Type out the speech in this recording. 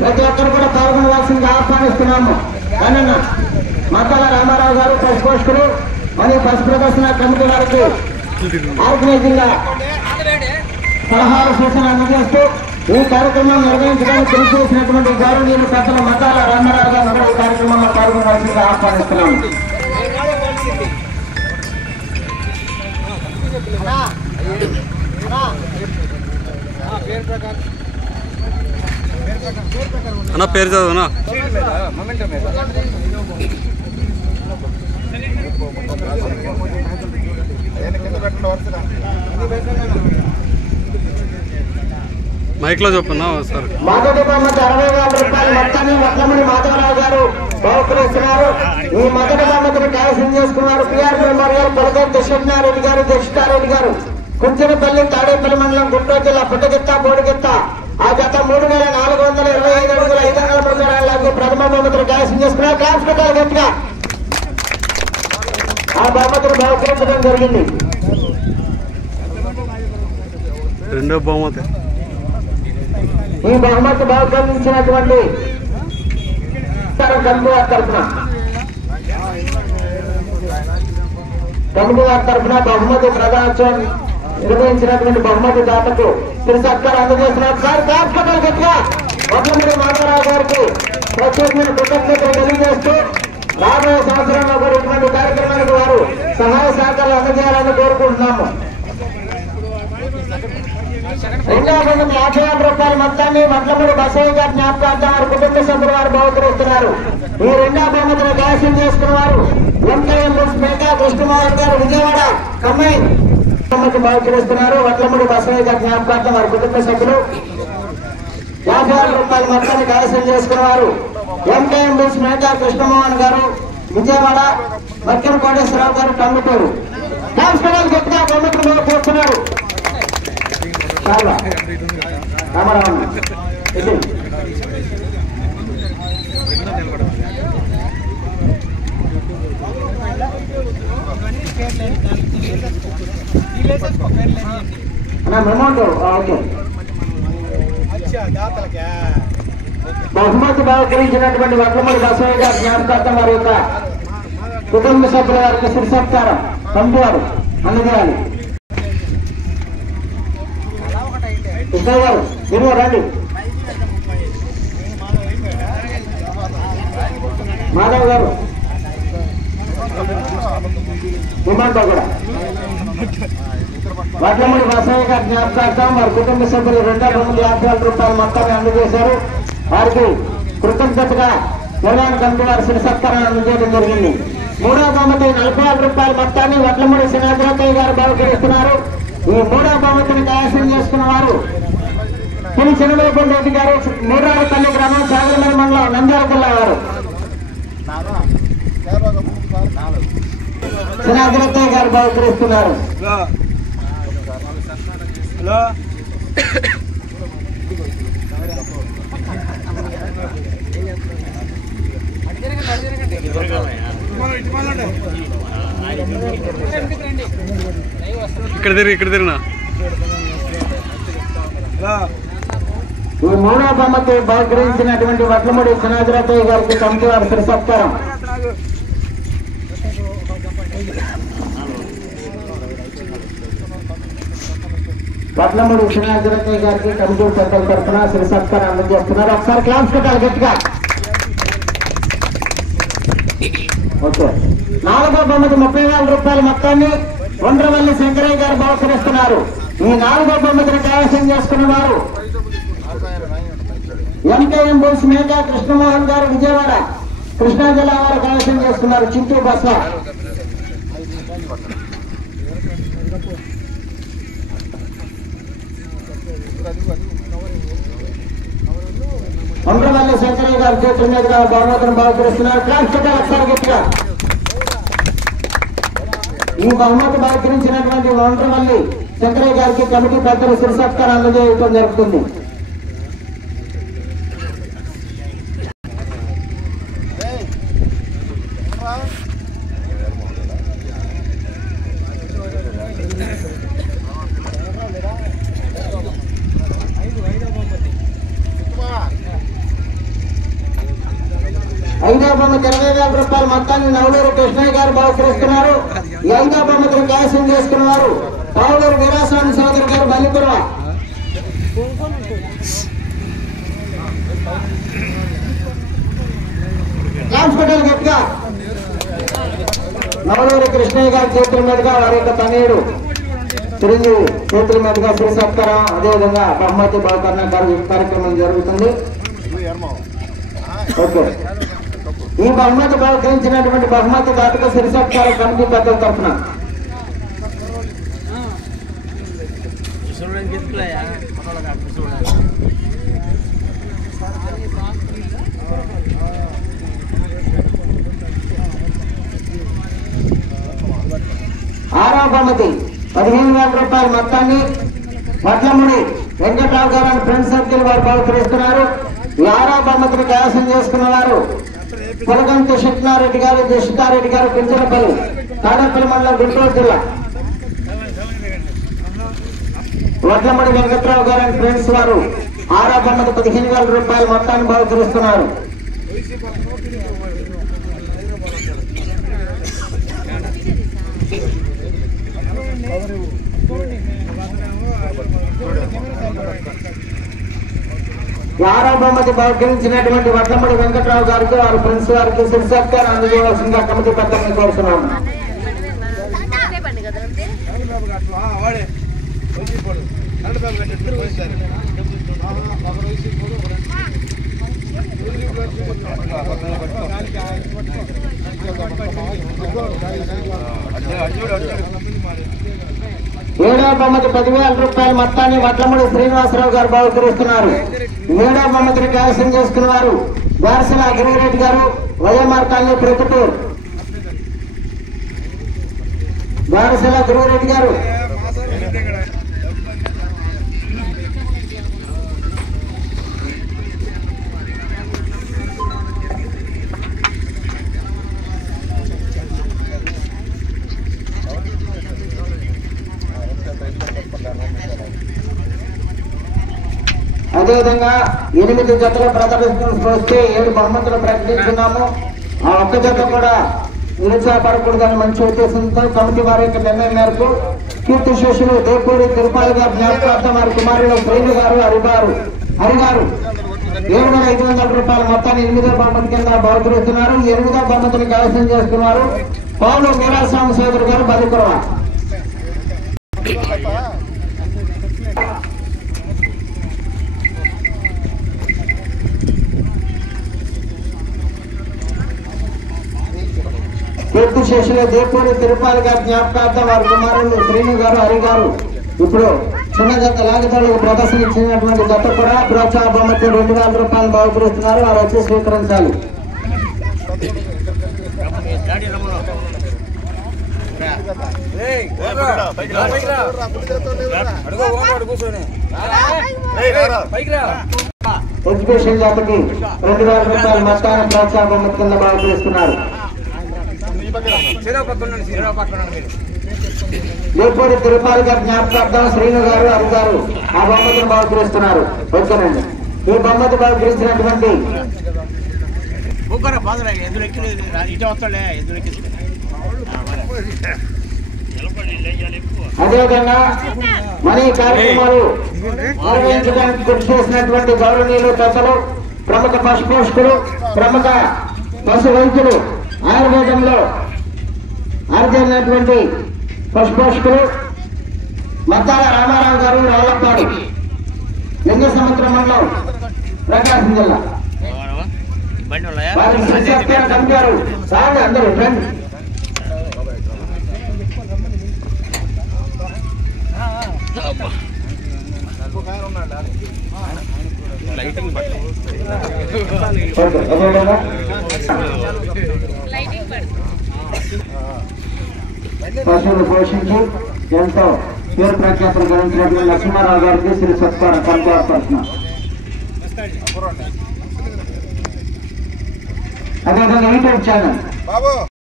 ప్రతి ఒక్కరు కూడా పాల్గొనవలసిందిగా ఆహ్వానిస్తున్నాము. అన్న మతాల రామారావు గారు పశు పోషకులు మరియు పశు ప్రదర్శన కమిటీ వారికి ఆర్గనైజింగ్ గా సలహాలు సూచనలు అందజేస్తూ ఈ కార్యక్రమం నిర్వహించడానికి కృషి చేసినటువంటి గౌరవనీయులు పెద్దల మతాల రామారావు గారు ఈ కార్యక్రమంలో పాల్గొనవలసిందిగా ఆహ్వానిస్తున్నాము. అన్న పేరు చదువునా మైక్ లో చెప్పన్నా సార్. మొదటి బహుమతి 60,000 రూపాయలు మొత్తాన్ని వడ్లమూడి మాధవరావు గారు బహుకరిస్తున్నారు. ఈ మొదటి బహుమతిని కైవసం చేసుకున్నారు పిఆర్ మెమోరియల్ పొలగంటి శివనారెడ్డి గారు, దక్షిణారెడ్డి గారు, కుంచెనపల్లి, తాడేపల్లి మండలం, గుంటూరు జిల్లా, పుట్టగిత్త, బోడిగిత్త. ఆ జత 3,425 అడుగుల 5 అంగుళముల దూరాలకు ప్రథమ బహుమతిని కైవసం చేసుకున్నారు. క్లాస్ పెట్టాలి గట్టిగా. ఆ బహుమతిని బహుకరించడం జరిగింది. రెండో బహుమతి ఈ బహుమతి బహుకరించినటువంటి కమిటీ వారి తరఫున బహుమతి ప్రదానం నిర్వహించినటువంటి బహుమతి దాతకు తిరు సత్కారం అందజేస్తున్నారు. సార్ హాస్పిటల్ గట్టిగా వడ్లమూడి మాధవరావు గారికి ప్రత్యేకమైన కృతజ్ఞతలు తెలియజేస్తూ రాబోయే సంవత్సరంలో కూడా ఇటువంటి కార్యక్రమానికి వారు సహాయ సహకారాలు అందజేయాలని కోరుకుంటున్నాము. రెండవ బహుమతి 50,000 రూపాయల మొత్తాన్ని వడ్లమూడి బసయ్య గారి జ్ఞాపకార్థం వారి కుటుంబ సభ్యులు వారు బహుకరిస్తున్నారు. ఈ రెండవ బహుమతిని కైవసం చేసుకున్న వారు ఎంకేఎం మేకా కృష్ణమోహన్ గారు, విజయవాడ కమ్మాయి బహుమతి బహుకరిస్తున్నారు. వడ్లమూడి బసయ్య గారి జ్ఞాపకార్థం వారి కుటుంబ సభ్యులు 50,000 రూపాయల మొత్తాన్ని కైవసం చేసుకున్న వారు ఎంకేఎం మేకా కృష్ణమోహన్ గారు, విజయవాడ, మక్కిన కోటేశ్వరరావు గారు, టంగుటూరు. హాస్పిటల్ గట్టిగా బహుమతిని బహుకరిస్తున్నారు. Ramarao amount okay. బహుమతి బహుకరించినటువంటి వడ్లమూడి బసయ్య గారి జ్ఞాపకార్థం వారి యొక్క కుటుంబ సభ్యుల వారికి శిర సత్కారం కమిటీ వారు అందజేయాలి. కృష్ణయ్య గారు మీరు రండి. మాధవ్ గారు విమాన్తో కూడా వడ్లమూడి బసయ్య గారి జ్ఞాపకార్థం వారి కుటుంబ సభ్యులు 250,000 రూపాయల మొత్తాన్ని అందజేశారు. వారికి కృతజ్ఞతగా నిర్వహణ కమిటీ వారి శిర సత్కారాన్ని అందజేయడం జరిగింది. మూడవ బహుమతి 40,000 రూపాయల మొత్తాన్ని వడ్లమూడి శ్రీనాథరావు గారు బహుకరిస్తున్నారు. ఈ మూడవ బహుమతిని కైవసం చేసుకున్న వారు పులి చంద్రబాబు రెడ్డి గారు, మూడరాడపల్లి గ్రామం, సాగరమల్లి మండలం, నంద్యాల జిల్లా వారు. శ్రీనాథరావు గారు బహుకరిస్తున్నారు. ఇక్కడ తిరిగినా ఈ మూడవ బహుమతి బహుకరించినటువంటి వడ్లమూడి శ్రీనాథరావు గారికి కమిటీ వారి శిర సత్కారం. వడ్లమూడి శ్రీనాథరావు గారికి కమిటీ సభ్యుల తరఫున శిర సత్కారం అందజేస్తున్నారు. ఒకసారి క్లాస్ పెట్టాలి గట్టిగా. ఓకే. నాలుగో బహుమతి 30,000 రూపాయల మొత్తాన్ని ఒండ్రవల్లి శంకరయ్య గారు బహుకరిస్తున్నారు. ఈ నాలుగో బహుమతిని కైవసం చేసుకున్న వారు ఎంకేఎం మేకా కృష్ణమోహన్ గారు, విజయవాడ, కృష్ణా జిల్లా వారు కైవసం చేసుకున్నారు. చింటూ బస. ఒండ్రవల్లి శంకరయ్య గారి చేతుల మీదుగా బహుమతిని బహుకరిస్తున్నారు. క్లాస్ పెట్టాలి ఒకసారి గట్టిగా. ఈ బహుమతి బహుకరించినటువంటి ఒండ్రవల్లి శంకరయ్య గారికి కమిటీ పెద్దలు శిర సత్కారం అందజేయడం జరుగుతుంది. 15,000 రూపాయల మొత్తాన్ని నవలూరు కృష్ణయ్య గారు బహుకరిస్తున్నారు. 5వ బహుమతిని కైవసం చేసుకున్నారు పావులూరు వీరాస్వామి సోదరు గారు బల్లిపుర. హాస్పిటల్ గట్టిగా నవలూరు కృష్ణయ్య గారి చేతుల మీదుగా వారి యొక్క తనయుడు చిరంజీవి చేతుల మీదుగా శ్రీ సత్కారం అదేవిధంగా బహుమతి బహుకరణ కార్యక్రమం జరుగుతుంది. ఓకే, ఈ బహుమతి బహుకరించినటువంటి బహుమతి దాతకు శ్రీ సత్కార కమిటీ పెద్దల తరఫున ఆరవ బహుమతి 15,000 రూపాయల మొత్తాన్ని వడ్లముడి వెంకట్రావు గారు అండ్ ఫ్రెండ్ సర్కిల్ వారు బహుకరిస్తున్నారు. ఈ ఆరవ బహుమతిని కైవసం చేసుకున్న వారు పులగంతి శిక్షణారెడ్డి గారు, జషితారెడ్డి గారు, పింఛనపల్లి, తాడేపల్లి మండలం, గుంటూరు జిల్లా. వడ్లముడి వెంకట్రావు గారు అండ్ ఫ్రెండ్స్ వారు ఆరవ బహుమతి 15,000 రూపాయల మొత్తాన్ని బహుకరిస్తున్నారు. ఆరవ బహుమతి బహుకరించినటువంటి వడ్లముడి వెంకట్రావు గారికి వారి ఫ్రెండ్స్ వారికి శ్రీ సత్కారం అందజేయవలసిందిగా కమిటీ పెద్దల్ని కోరుతున్నాము. ఏడవ బహుమతి 10,000 రూపాయల మొత్తాన్ని వడ్లముడి శ్రీనివాసరావు గారు బహుకరిస్తున్నారు. ఏడవ బహుమతిని కైవసం చేసుకున్నారు వారసల గిరిరెడ్డి గారు, వైఎంఆర్ కాలనీ, ప్రొద్దుటూరు. వారసల గిరిరెడ్డి గారు అదేవిధంగా 8 జతలు ప్రదర్శనకు వస్తే 7 బహుమతులు ప్రకటించున్నాము. ఆ ఒక్క జత కూడా నిరుత్సాహపడకూడదని మంచి ఉద్దేశంతో కమిటీ వారి యొక్క నిర్ణయం మేరకు కీర్తి శేషులు దేపూరి తిరుపాలి గారు జ్ఞాపకార్థం వారి కుమారులు శ్రీను గారు, హరిగారు 7,500 రూపాయల మొత్తాన్ని 8వ బహుమతి కింద బహుకరిస్తున్నారు. 8వ బహుమతిని కైవసం చేసుకున్నారు పావులు వీరాస్వామి సోదరు గారు బలికురవ. కీర్తి శేషులు దేపూరి తిరుపాలి గారి జ్ఞాపకార్థం వారి కుమారులు శ్రీను గారు, హరిగారు ఇప్పుడు చిన్న జత లాగితలకు ప్రదర్శన ఇచ్చినటువంటి జత కూడా ప్రోత్సాహ బహుమతి 2,000 రూపాయలు బహుకరిస్తున్నారు. వారు వచ్చి స్వీకరించాలి. ఎడ్యుకేషన్ జతకి 2,000 రూపాయల మొత్తాన్ని ప్రోత్సాహ బహుమతి కింద బహుకరిస్తున్నారు. లేపూరి తిరుపాలి గారి జ్ఞాపకార్థం శ్రీను గారు, హరిగారు ఆ బహుమతిని బహుకరిస్తున్నారు. ఓకేనండి, ఈ బహుమతి బహుకరించినటువంటి అదేవిధంగా మన ఈ కార్యక్రమాలు నిర్వహించడానికి కృషి చేసినటువంటి గౌరవనీయులు పెద్దలు, ప్రముఖ పశు పోషకులు, ప్రముఖ పశు వైద్యులు, ఆయుర్వేదంలో ఆర్జైనటువంటి పశు పోషకులు మద్దాల రామారావు గారు, రావులపాడు, లింగసముద్రం మండలం, ప్రకాశం జిల్లా. గారు సార్ అందరూ రండి. పశువులు పోషించి ఎంతో పేరు ప్రఖ్యాతులు గడించినటువంటి లక్ష్మణరావు గారికి శ్రీ సత్కారం కనుకోవాల్సిన. అదేవిధంగా యూట్యూబ్ ఛానల్